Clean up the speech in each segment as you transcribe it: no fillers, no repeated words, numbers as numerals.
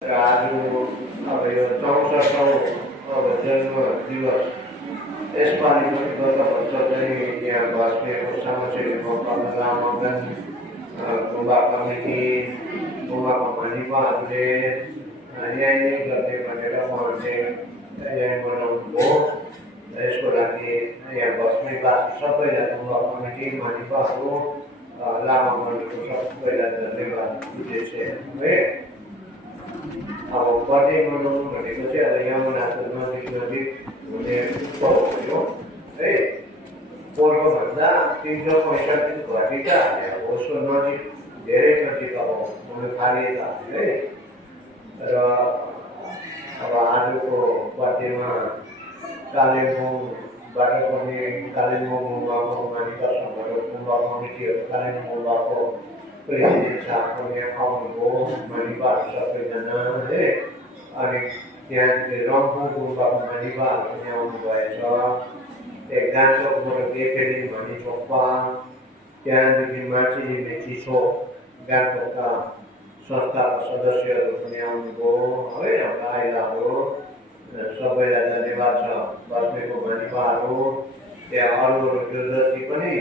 आज अब यो 64औं अब जन्म दिवस यसपालि पनि गत वर्ष चाहिँ यहाँ बस्नेको सामाजिक लामागञ्ज गुम्बा कमिटी गुम्बाको मणिपाहरूले यहीँ नै गर्ने भनेर उहाँहरूले यहीँ बनाउनु भयो। यसको लागि यहाँ बस्ने बासी सबैलाई गुम्बा कमिटी मणिपाहरू लामागञ्जको सबैलाई धन्यवाद उद्देश्य है। अब बर्थडे मनाउनु भनेको चाहिँ अब यमुनाको नजिक नजिक हुने उत्सव हो है। पूर्वभन्दा 365 घटिका हाल्यो उसको नजिक धेरै नजिक अब हुन थालिएको है। र अब आजको बर्थडेमा कालिम्पोङबाट पनि कालिम्पोङ गुम्बाको मानिका सङ्घको गुम्बा कमिटीहरू कालिम्पोङ गुम्बाको प्रेसिडेन्ट साहब पनि आउनुभयो मानिपाहरू सबैजना है। अनि त्यहाँ रम्फू गुम्बाको मानिपाहरू पनि आउनुभएछ। एक गान्तोकबाट गेफेलिङ भनी चोक्पा त्यहाँदेखि माछिनी मेचिसो गान्तोकका संस्थाका सदस्यहरू पनि आउनुभयो है। हाम्रा आइलाहरू सबैलाई धन्यवाद छ। बस्नेको मानिपाहरू त्यहाँ अरू जो जति पनि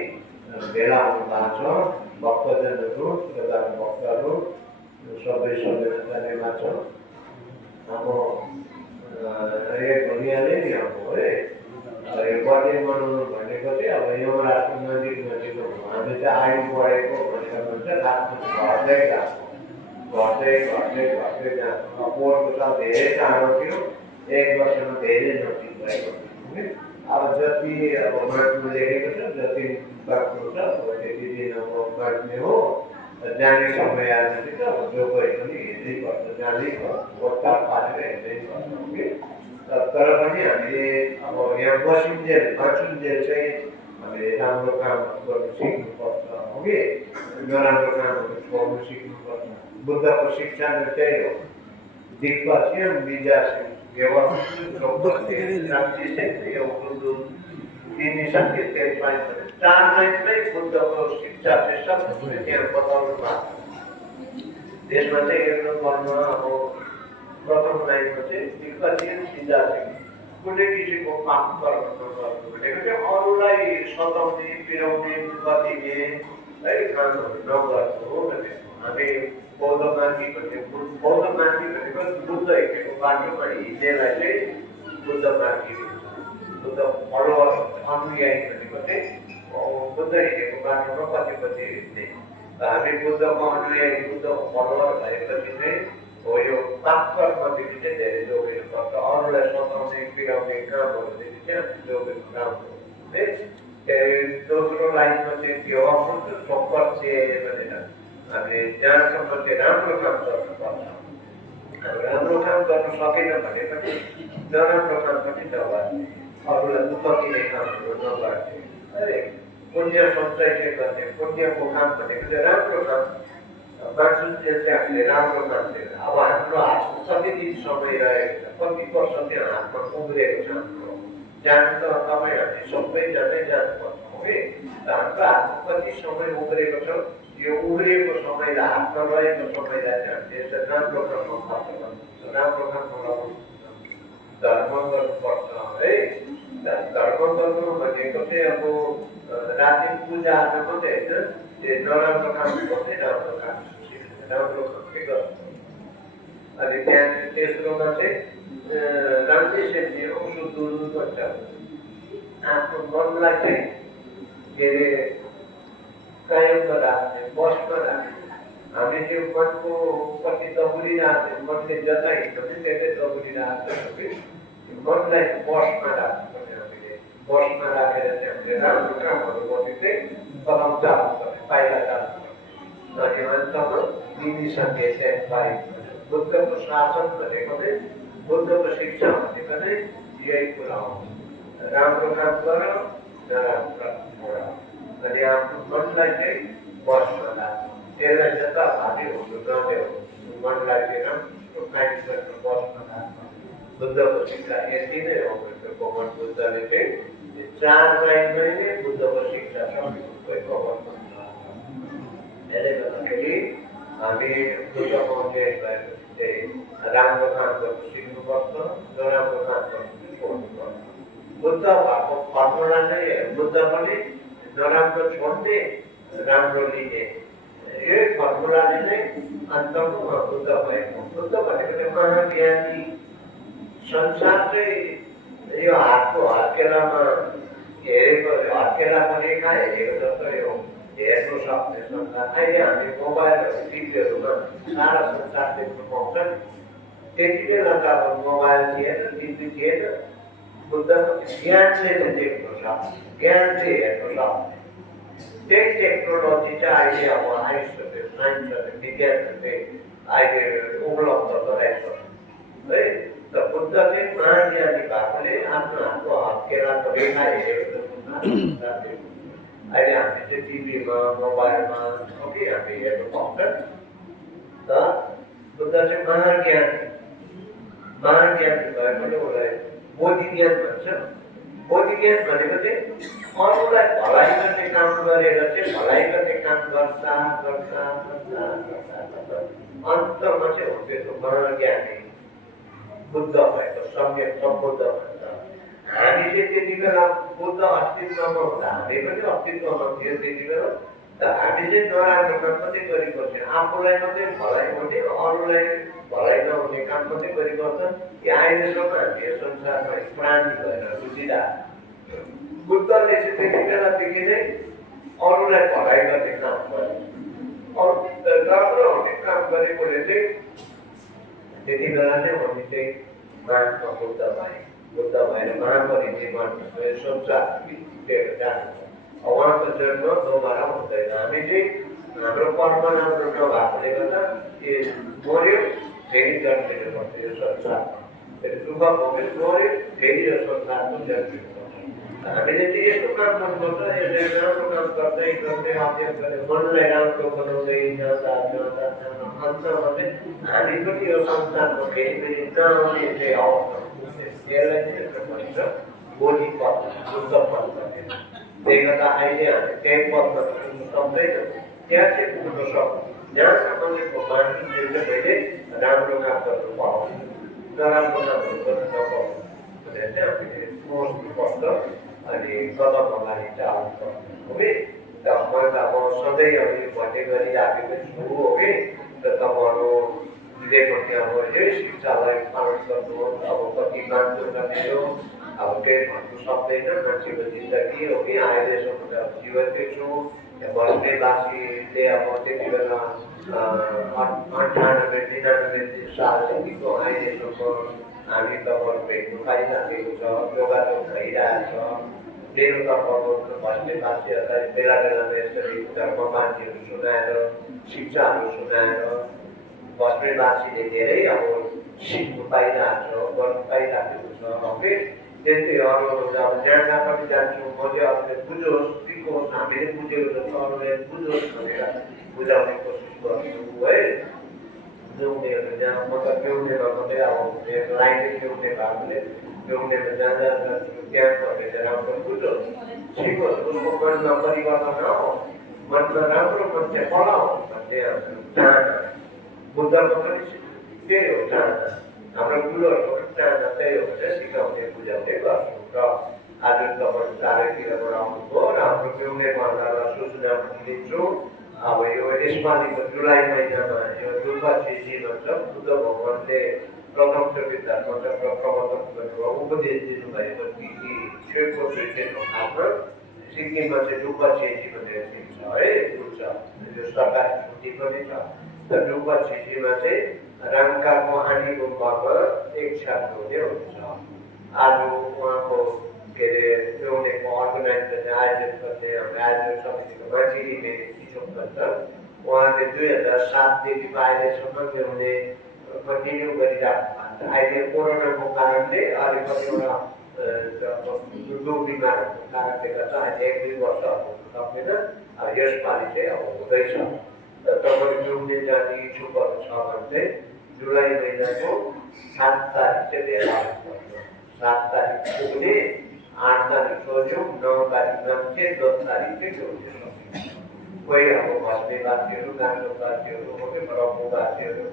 भेला हुनु भएको छ भक्तजनहरू श्रद्धालु भक्तहरू सबैलाई धन्यवाद छ। अब एक भनिहालेँ नि अब है यो बर्थडे मनाउनु भनेको चाहिँ अब यमराजको नजिक नजिक हो। हामी चाहिँ आयु बढेको भनेर भन्छ खासमा घट्दै गएको घट्दै जान्छ। पोहोरको साल धेरै टाढो थियो, एक वर्षमा धेरै नजिक भएको। अब जति अब माटोमा लेखेको छ जति बाक्लो छ त्यति दिन अब बाँच्ने हो। जाने समय आएपछि त जो कोही पनि हिँड्दै पर्छ जाँदै पर्छ ओतकार पारेर हिँड्दै पर्छ। तर पनि हामीले अब यहाँ बसिन्जेल बाँचुन्जेल चाहिँ हामीले राम्रो कामहरू गर्नु सिक्नुपर्छ हो कि नराम्रो कामहरू छोड्नु सिक्नुपर्छ। बुद्धको शिक्षा नै त्यही हो। दिक्पास्यम विजास्यम चार लाइनमै बुद्धको शिक्षा चाहिँ सबैले त्यहाँ बताउनु भएको। त्यसमा चाहिँ एक नम्बरमा अब प्रथम लाइनमा चाहिँ दिक्पास्यम विजास्यम कुनै किसिमको पाप कर्म नगर्नु भनेको चाहिँ अरूलाई सताउने पिराउने बतिने है कामहरू नगर्नु हो भनेको। हामी बौद्ध मान्छे भनेको बुद्ध हिँडेको बाटोमा हिँड्नेलाई चाहिँ बुद्ध मान्छे बुद्ध फलोवर अनुयायी भनेको चाहिँ बुद्ध हिँडेको बाटोमा कति हिँड्ने। हामी बुद्धको अनुयायी बुद्धको फलोवर भएपछि चाहिँ हो यो पाप कर्मदेखि चाहिँ धेरै जोगिनु पर्छ। अरूलाई सताउने पिराउने कामहरूदेखि चाहिँ जोगिनु राम्रो है। दोस्रो लाइनमा चाहिँ त्यो भनेर हामीले जहाँसम्म चाहिँ राम्रो काम गर्नुपर्छ। राम्रो काम गर्नु सकेन भने पनि नराम्रो काम पनि नगर्ने, अरूलाई दुःख दिने कामहरू नगर्ने है। पुण्य सञ्चयले गर्ने पुण्यको काम भनेको चाहिँ राम्रो काम बाँचुन्जेल चाहिँ हामीले राम्रो काम दिएर अब हाम्रो हातमा कति दिन समय रहेको छ कति वर्ष त्यो हातमा उब्रेको छ हाम्रो जानु त तपाईँ हामी सबैजनै जानुपर्छ हो कि। हाम्रो हातमा कति समय उब्रेको छ यो उब्रिएको समयलाई हातमा रहेको समयलाई चाहिँ हामीले यसरी राम्रो काममा खर्च गर्नुपर्छ राम्रो काममा लगाउनु धर्म गर्नुपर्छ है। धर्म गर्नु भनेको चाहिँ अब राति पूजा आजा मात्रै होइन त्यो नराम्रो काम गर्दै राम्रो काम राम्रो काम के गर्नु। अनि त्यहाँ तेस्रोमा चाहिँ रामदेशजी औषध दुर्नुपर्छ। आफ्नो मनलाई चाहिँ के अरे कायममा राख्ने बसमा राख्ने। हामी त्यो मनको कति दबुरिरहेको छ मनले जता हिँड्छ पनि त्यसै दबुरिरहेको छ कि मनलाई बसमा राख्नुपर्ने। हामीले बसमा राखेर चाहिँ हामीले राम्रो कामहरू गर्ने चाहिँ कदम चाल्नु पर्ने पाइला चाल्नु पर्ने। अनि अन्तमा निमिसङ्गे चाहिँ बुद्धको शासन भनेको चाहिँ बुद्धको शिक्षा भनेको चाहिँ यही कुरा हो। राम्रो काम गर नराम्रो काम छोड। अनि आफ्नो मनलाई चाहिँ बसमा राख्नु त्यसलाई जता भावी हुनु नदेऊ मनलाई चाहिँ राम्रो कायम गर्नु बसमा राख्नु। बुद्धको शिक्षा यति नै हो। भगवान बुद्धले चाहिँ चार लाइनमै नै बुद्धको शिक्षा सबै कभर गर्नु। त्यसले गर्दाखेरि हामी बुद्धको अध्ययन भएको राम्रो काम गर्नु सिक्नुपर्छ, नराम्रो काम गर्नु छोड्नुपर्छ। बुद्ध भएको फर्मुला नै बुद्ध पनि नराम्रो छोड्ने राम्रो लिने यही फर्मुलाले नै अन्तमा बुद्ध भएको। बुद्ध भनेको चाहिँ महाज्ञानी। संसार चाहिँ यो हातको हत्केलामा हेरेको हत्केला पनि कहाँ हेरेको जस्तो यो हेर्नु सक्ने संसार। अहिले हामी मोबाइलहरू टिभीहरूमा सारा संसार देख्नु पाउँछ नि। त्यति बेला त अब मोबाइल थिएन, टिभी थिएन। बुद्धको ज्ञानले चाहिँ देख्नु सक्ने, ज्ञानले हेर्नु सक्ने त्यही टेक्नोलोजी चाहिँ अहिले अब आइसक्यो। साइन्सहरूले विज्ञानहरूले अहिले उपलब्ध गराइसक्यो है। त बुद्ध चाहिँ महाज्ञानी भएकोले आफ्नो हातको हत्केलाको रेखा हेरेको अहिले हामी चाहिँ टिभीमा मोबाइलमा सबै हामी हेर्नु पाउँछ। त बुद्ध चाहिँ महाज्ञानी भएकोले उसलाई बोधि ज्ञान भन्छ। बोधि ज्ञान भनेको चाहिँ अरूलाई भलाइ गर्ने काम गरेर चाहिँ भलाइ गर्ने काम गर्दा अन्तमा चाहिँ हो त्यो महाज्ञानी बुद्ध भएको सम्यक सम्बुद्ध भन्छ। हामी चाहिँ त्यति बेला बुद्ध अस्तित्वमा हुँदा हामी पनि अस्तित्वमा थियो त्यति बेला। त हामी चाहिँ नराम्रो काम मात्रै गरिबस्छ, आफूलाई मात्रै भलाइ हुने अरूलाई भलाइ नहुने काम मात्रै गरिबस्छ। कि अहिलेसम्म हामी यो संसारमा प्राणी भएर बुझिरहेको। बुद्धले चाहिँ त्यति बेलादेखि नै अरूलाई भलाइ गर्ने काम गरे, अरू राम्रो हुने काम गरेकोले चाहिँ त्यति बेला नै हामी चाहिँ मान्छे बुद्ध भए। बुद्ध भएर महापरिनिर्वाण संसार बितेर जान्छ। उहाँको जन्म दोबारा हुँदैन। हामी चाहिँ हाम्रो कर्म राम्रो नभएकोले गर्दा यो मऱ्यो फेरि जन्मिनु पर्छ यो संसारमा। फेरि दुःख भोगेर मऱ्यो फेरि यो संसारमा जन्मिनु पर्छ। हामीले चाहिँ यस्तो काम गर्नुपर्छ। यसरी राम्रो काम गर्दै गर्दै अभ्यास गरेर मनलाई राम्रो बनाउँदै जाँदा अन्तमा चाहिँ हामी पनि यो संसारमा फेरि फेरि नआउने चाहिँ अवस्था त्यसलाई चाहिँ भन्छ बोधि पद, बुद्ध पद भन्ने। त्यही गर्दा अहिले हामी त्यही पदमा पुग्नु सक्दैन, त्यहाँ चाहिँ पुग्नु सक्छ जहाँसम्म चाहिँ मानिसले चाहिँ मैले राम्रो काम गर्नु पाउँछ, नराम्रो कामहरू गर्नु नपाउँछ भनेर चाहिँ हामीले सोच्नुपर्छ। अनि कदम अगाडि चाल्नुपर्छ है। त मैले त अब सधैँ अहिले भन्ने गरिराखेको छु है। त तपाईँहरूले पनि अब यही शिक्षालाई पालन गर्नुहोस्। अब कति मान्छे गर्ने हो अब त्यही भन्नु सक्दैन। मान्छेको जिन्दगी हो कि अहिलेसम्म त जीवनकै छु। बस्नेवासीले अब त्यति बेला 98-99 सालदेखिको अहिलेसम्म हामी तपाईँहरू भेट्नु पाइराखेको छ, योगायोग भइरहेछ। मेरो तर्फबाट बस्नेवासीहरूलाई बेला बेलामा यसरी धर्मवादीहरू सुनाएर शिक्षाहरू सुनाएर बस्नेवासीले धेरै अब सिक्नु पाइरहेको छ, गर्नु पाइराखेको छ। है त्यस्तै अरू अब जहाँ जहाँ पनि जान्छु म चाहिँ अरूले बुझोस् सिकोस्, हामीले बुझेको जस्तो अरूले बुझोस् भनेर बुझाउने कोसिस गर्छु है। ल्याउनेहरू जहाँ म त ल्याउनेमा मात्रै अब लाइनै ल्याउने भएकोले ल्याउनेमा जहाँ जहाँ जान्छु त्यहाँ भनेर राम्रो बुझोस् सिकोस्, उसको मनमा परिवर्तन नहोस्, मनमा राम्रो मान्छे पढाओस् भन्ने हाम्रो चाहना। बुद्धको पनि त्यही हो चाहना, हाम्रो गुरुहरूको पनि चाहना त्यही हो भनेर सिकाउने बुझाउने गर्छु। र आज तपाईँ चारैतिरबाट आउनुभयो र हाम्रो ल्याउने भन्दा सूचना पनि दिन्छु। अब यो यसपालिको जुलाई महिनामा यो दुर्गा छेसी भन्छ। बुद्ध भगवानले प्रथमचोटि धर्मचक्र प्रवर्तन गरेर उपदेश दिनुभएको कि छेउको छेसीको खासमा सिक्किममा चाहिँ डुब्बा छेसी भनेर चिन्छ है, बुझ्छ। यो सरकारी छुट्टी पनि छ। त डुब्बा छेसीमा चाहिँ रामकाको आनी गुम्बामा एक छात्र हुने हुन्छ। आज उहाँको के अरे ल्याउनेको अर्गनाइज गर्ने आयोजन गर्ने हाम्रो आयोजन समितिको मान्छेले भन्छ। उहाँले 2007देखि अहिलेसम्म ल्याउने कन्टिन्यू गरिरहेको भन्छ। अहिले कोरोनाको कारणले अहिले कतिवटा दुःख बिमारहरूको कारणले गर्दा अहिले 1-2 वर्ष हुन सक्दैन। यसपालि चाहिँ अब हुँदैछ। तपाईँले ल्याउने जाने इच्छुकहरू छ भने चाहिँ जुलाई महिनाको 7 तारिक चाहिँ भेला हुनुपर्छ। 7 तारिक पुग्ने, 8 तारिक सोध्यौँ, 9 तारिक नाम्चे, 10 तारिक चाहिँ ल्याउने सकिन्छ। कोही अब बस्नेवासीहरू, गान्तोकवासीहरू, रम्फूवासीहरू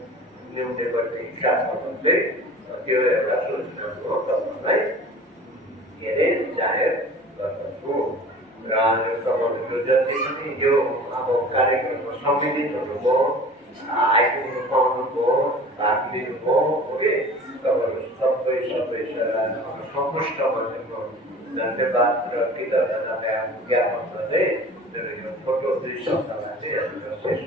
ल्याउने गर्ने साथमा चाहिँ त्यो एउटा सूचना हो तपाईँलाई के अरे जाहेर गर्दछु र तपाईँहरूको जति पनि यो अब कार्यक्रममा सम्मिलित हुनुभयो आइपुग्नु पाउनुभयो भाग लिनुभयो ओके तपाईँहरू सबैलाई सन्तुष्ट भनेको धन्यवाद र कृतज्ञता ज्ञापन गर्दै यो फोटो 2 सप्ताहलाई चाहिँ हामीले शेष